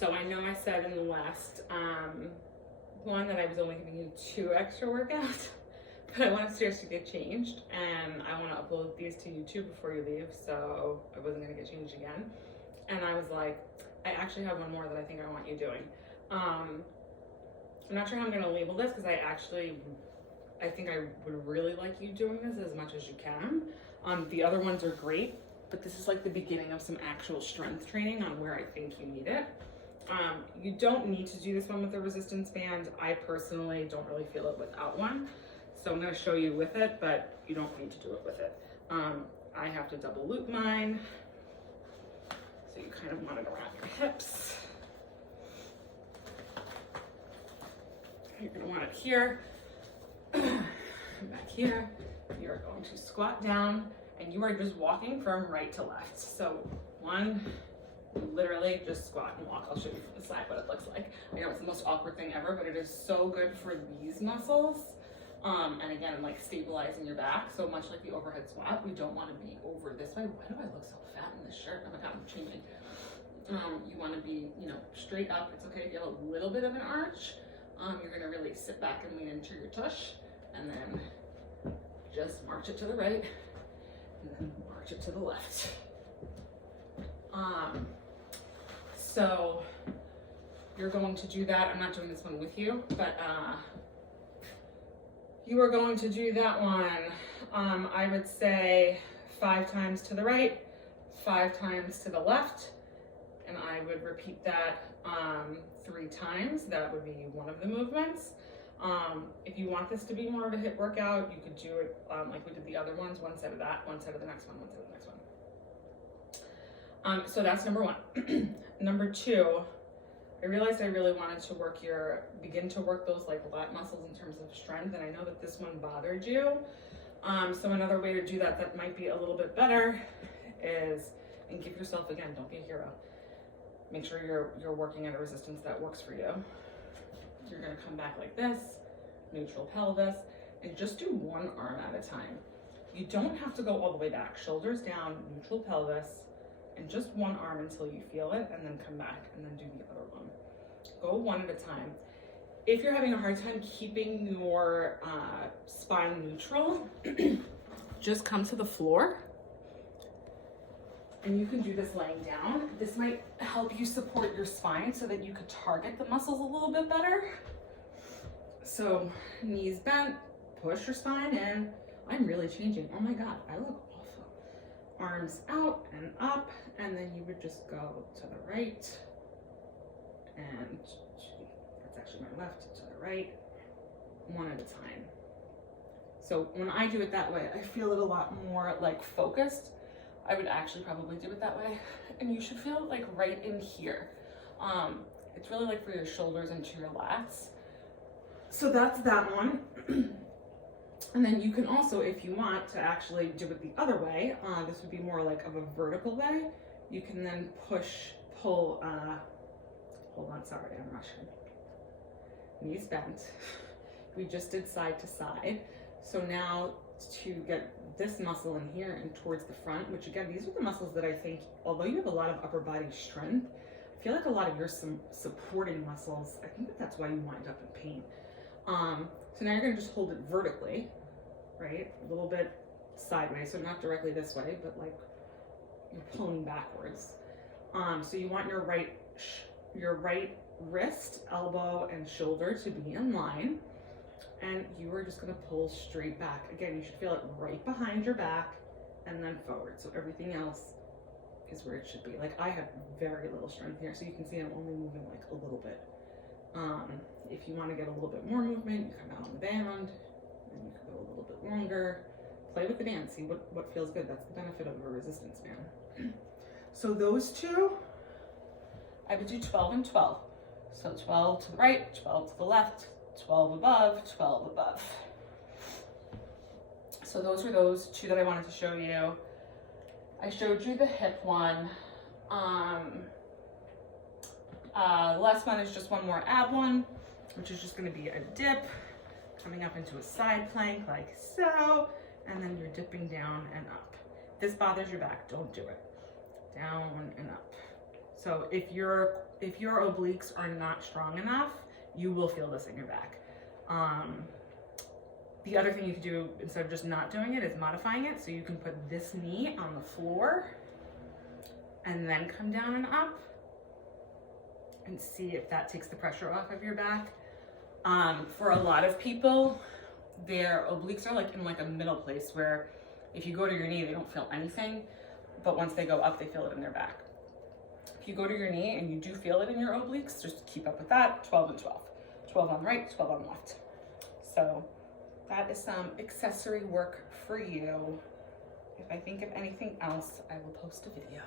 So I know I said in the last one that I was only giving you 2 extra workouts, but I want upstairs to get changed, and I want to upload these to YouTube before you leave, so I wasn't going to get changed again. And I was like, I actually have one more that I think I want you doing. I'm not sure how I'm going to label this, because I think I would really like you doing this as much as you can. The other ones are great, but this is like the beginning of some actual strength training on where I think you need it. You don't need to do this one with a resistance band. I personally don't really feel it without one. So I'm going to show you with it, but you don't need to do it with it. I have to double loop mine. So you kind of want it around your hips. You're going to want it here. Back here. You're going to squat down, and you are just walking from right to left. So 1, literally just squat and walk. I'll show you from the side what it looks like. I know it's the most awkward thing ever, but it is so good for these muscles. And again, like stabilizing your back. So much like the overhead squat, we don't want to be over this way. Why do I look so fat in this shirt? Oh my God, I'm changing. You want to be, straight up. It's okay if you have a little bit of an arch. You're going to really sit back and lean into your tush, and then just march it to the right, and then march it to the left. So you're going to do that. I'm not doing this one with you, but you are going to do that one, I would say 5 times to the right, 5 times to the left, and I would repeat that 3 times. That would be one of the movements. If you want this to be more of a HIIT workout, you could do it like we did the other ones, 1 set of that, 1 set of the next one, 1 set of the next one. So that's number 1. Number 2, I realized I really wanted to begin to work those like lat muscles in terms of strength, and I know that this one bothered you. So another way to do that might be a little bit better is, and give yourself, again, don't be a hero. Make sure you're working at a resistance that works for you. You're gonna come back like this, neutral pelvis, and just do 1 arm at a time. You don't have to go all the way back. Shoulders down, neutral pelvis, and just 1 arm until you feel it, and then come back and then do the other one. Go 1 at a time. If you're having a hard time keeping your spine neutral, just come to the floor. And you can do this laying down. This might help you support your spine so that you could target the muscles a little bit better. So knees bent, push your spine in. I'm really changing. Oh my God, I look awful. Arms out and up, and then you would just go to the right, and that's actually my left, to the right, 1 at a time. So when I do it that way, I feel it a lot more like focused. I would actually probably do it that way. And you should feel it like right in here. It's really like for your shoulders and to your lats. So that's that one. And then you can also, if you want to actually do it the other way, this would be more like of a vertical way. You can then pull, hold on, sorry, I'm rushing. Knees bent. We just did side to side. So now to get this muscle in here and towards the front, which again, these are the muscles that I think, although you have a lot of upper body strength, I feel like a lot of your supporting muscles, I think that's why you wind up in pain. So now you're gonna just hold it vertically, right? A little bit sideways, so not directly this way, but like you're pulling backwards. So you want your right wrist, elbow, and shoulder to be in line. And you are just gonna pull straight back. Again, you should feel it right behind your back and then forward. So everything else is where it should be. Like I have very little strength here, so you can see I'm only moving like a little bit. If you wanna get a little bit more movement, you come out on the band, and you can go a little bit longer. Play with the band, see what feels good. That's the benefit of a resistance band. So those 2, I would do 12 and 12. So 12 to the right, 12 to the left, 12 above, 12 above. So those were those 2 that I wanted to show you. I showed you the hip one. The last one is just one more ab one, which is just gonna be a dip, coming up into a side plank like so, and then you're dipping down and up. If this bothers your back, don't do it. Down and up. So if your obliques are not strong enough, you will feel this in your back. The other thing you could do instead of just not doing it is modifying it. So you can put this knee on the floor and then come down and up and see if that takes the pressure off of your back. For a lot of people, their obliques are like in like a middle place where if you go to your knee, they don't feel anything, but once they go up, they feel it in their back. If you go to your knee and you do feel it in your obliques, just keep up with that, 12 and 12. 12 on the right, 12 on the left. So that is some accessory work for you. If I think of anything else, I will post a video.